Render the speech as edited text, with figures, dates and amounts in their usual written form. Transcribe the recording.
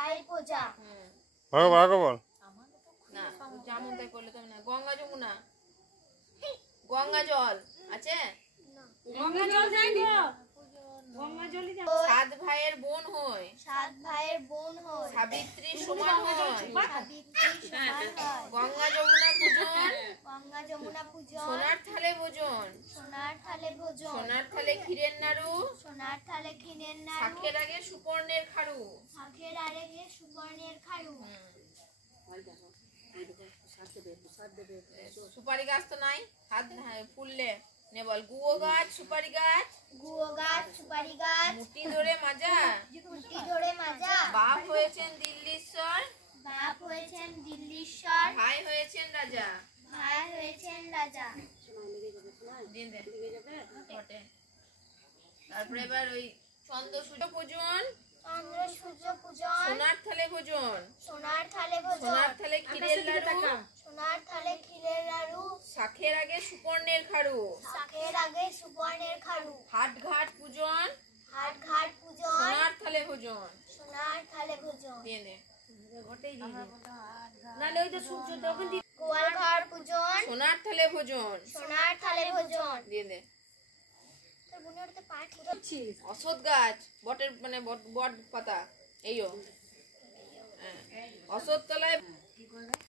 পায়ের পূজা। ভাগো ভাগো বল না যেমন তাই করলে তো না। গঙ্গা যমুনা, গঙ্গা জল আছে? গঙ্গা জল যাই গো, গঙ্গা জলই যাই। সাত ভাইয়ের বোন হয়, সাত ভাইয়ের বোন হয়, সাবিত্রী সমান হয়, সাবিত্রী সমান হয়। গঙ্গা যমুনা পূজন, গঙ্গা যমুনা পূজন, সোনার থালে ভোজন, সোনার থালে ভোজন, সোনার থালে ক্ষীরের নাড়ু, সোনার থালে ক্ষীরের নাড়ু, শাঁখের আগে সুপর্ণের খাড়ু। শাঁখের আগে সুবর্ণের খাড়ু। সুপারি গাছ তো নাই, হাত ফুললে নে বল। গুয়ো গাছ, সুপারি গাছ, গুয়ো গাছ, সুপারি গাছ, মুটি ধরে মাজা, মুঠি ধরে মাজা। বাপ হয়েছেন দিল্লীশ্বর, বাপ হয়েছেন দিল্লীশ্বর, ভাই হয়েছেন রাজা। ভাই হয়েছেন রাজা। দিন দে বটে। তারপরে এবার ওই চন্দ্র সূর্য পূজন, চন্দ্র সূর্য পূজন, সোনার থালে ভোজন, সোনার থালে ভোজন, সোনার থালে ক্ষীরের লাড়ু, সোনার থালে ক্ষীরের নাড়ু, শাঁখের আগে সুপর্ণের খাড়ু। শাঁখের আগে সুবর্ণের খাড়ু। হাট ঘাট পূজন, হাট ঘাট পূজন, সোনার থালে ভোজন। সোনার থালে ভোজন। দিয়ে দে। নালে ওই তো সূর্য তখন গোয়াল ঘর পূজন, সোনার থালে ভোজন। সোনার থালে ভোজন। দিয়ে দে। তোর বোনের ওটাতে পাঠ দিচ্ছিস। অশ্বত্থ গাছ, বটের মানে বট পাতা এইও। অশ্বত্থ তলায়